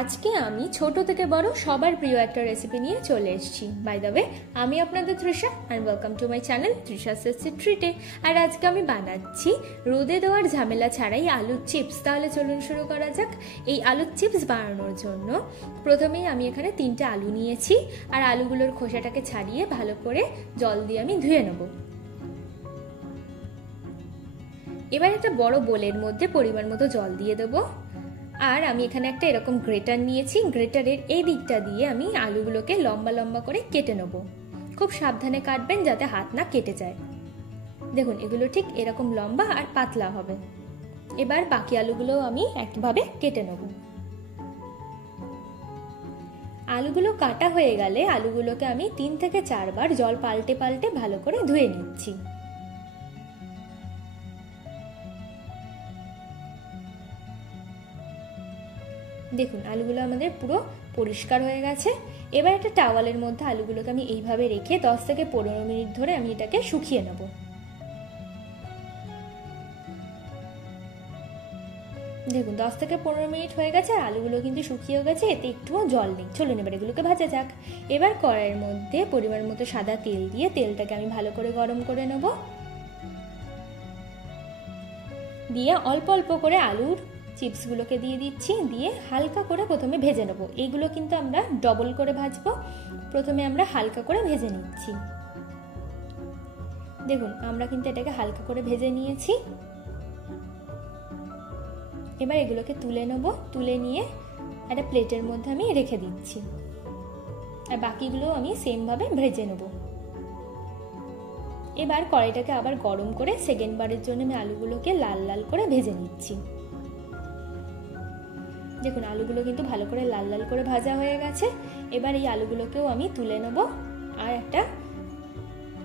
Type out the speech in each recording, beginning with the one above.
আজকে আমি ছোট থেকে বড় সবার প্রিয় একটা রেসিপি নিয়ে চলে এসেছি। বাই দ্য ওয়ে, আমি আপনাদের Trisha and welcome to my channel Trisha's tasty ট্রিটে। আর আজকে আমি বানাচ্ছি রোদে দেওয়ার ঝামেলা ছাড়াই আলুর চিপস। তাহলে চলুন শুরু করা যাক। এই আলুর চিপস বানানোর জন্য প্রথমেই আমি এখানে 3টে আলু নিয়েছি, আর আলুগুলোর খোসাটাকে ছাড়িয়ে ভালো করে জল দিয়ে আমি ধুয়ে নেব। এবার একটা বড় বোলের মধ্যে পরিমাণ মতো জল দিয়ে দেবো। আর আমি এখানে একটা এরকম গ্রেটার নিয়েছি। গ্রেটারের এই দিকটা দিয়ে আমি আলুগুলোকে লম্বা লম্বা করে কেটে নেব। খুব সাবধানে কাটবেন যাতে হাত না কেটে যায়। দেখুন, এগুলো ঠিক এরকম লম্বা আর পাতলা হবে। এবার বাকি আলুগুলো আমি একভাবে কেটে নেব। আলুগুলো কাটা হয়ে গেলে আলুগুলোকে আমি 3 থেকে 4 বার জল পাল্টে পাল্টে ভালো করে ধুয়ে নিচ্ছি। দেখুন, আলুগুলো আমাদের পুরো পরিষ্কার হয়ে গেছে। এবার একটা টাওয়ালের মধ্যে আলুগুলোকে আমি এইভাবে রেখে 10 থেকে 15 মিনিট ধরে আমি এটাকে শুকিয়ে নেব। দেখুন, 10 থেকে 15 মিনিট হয়ে গেছে আর আলুগুলো কিন্তু শুকিয়ে গেছে, এতে একটুও জল নেই। চলুন এবার এগুলোকে ভাজা যাক। এবার কড়াইয়ের মধ্যে পরিমাণ মতো সাদা তেল দিয়ে তেলটাকে আমি ভালো করে গরম করে নেব। দিয়ে অল্প অল্প করে আলুর চিপসগুলোকে দিয়ে দিচ্ছি, দিয়ে হালকা করে প্রথমে ভেজে নেব। এইগুলো কিন্তু আমরা ডবল করে ভাজবো। প্রথমে আমরা হালকা করে ভেজে নিচ্ছি। দেখুন, আমরা কিন্তু এটাকে হালকা করে ভেজে নিয়েছি। এবার এগুলোকে তুলে নেব। তুলে নিয়ে একটা প্লেটের মধ্যে আমি রেখে দিচ্ছি, আর বাকিগুলো আমি সেম ভাবে ভেজে নেব। এবার কড়াইটাকে আবার গরম করে সেকেন্ড বারের জন্য আমি আলুগুলোকে লাল লাল করে ভেজে নিচ্ছি। দেখুন, আলুগুলো কিন্তু ভালো করে লাল লাল করে ভাজা হয়ে গেছে। এবার এই আলুগুলোকেও আমি তুলে নেব আর একটা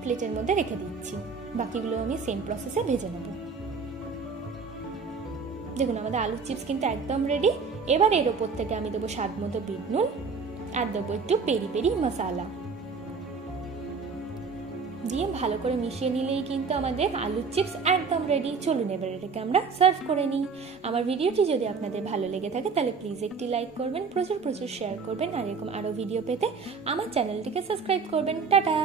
প্লেটের মধ্যে রেখে দিচ্ছি। বাকিগুলো আমি সেম প্রসেসে ভেজে নেব। দেখুন, আমাদের আলুর চিপস কিন্তু একদম রেডি। এবার এর ওপর থেকে আমি দেবো স্বাদ মতো বিট নুন, আর দেবো একটু পেরি পেরি মশলা দিয়ে ভালো করে মিশিয়ে নিলেই কিন্তু আমাদের আলুর চিপস একদম রেডি। চলুন এবার এটাকে আমরা সার্ভ করে নিই। আমার ভিডিওটি যদি আপনাদের ভালো লেগে থাকে তাহলে প্লিজ একটি লাইক করবেন, প্রচুর প্রচুর শেয়ার করবেন, আর এরকম আরও ভিডিও পেতে আমার চ্যানেলটিকে সাবস্ক্রাইব করবেন। টাটা।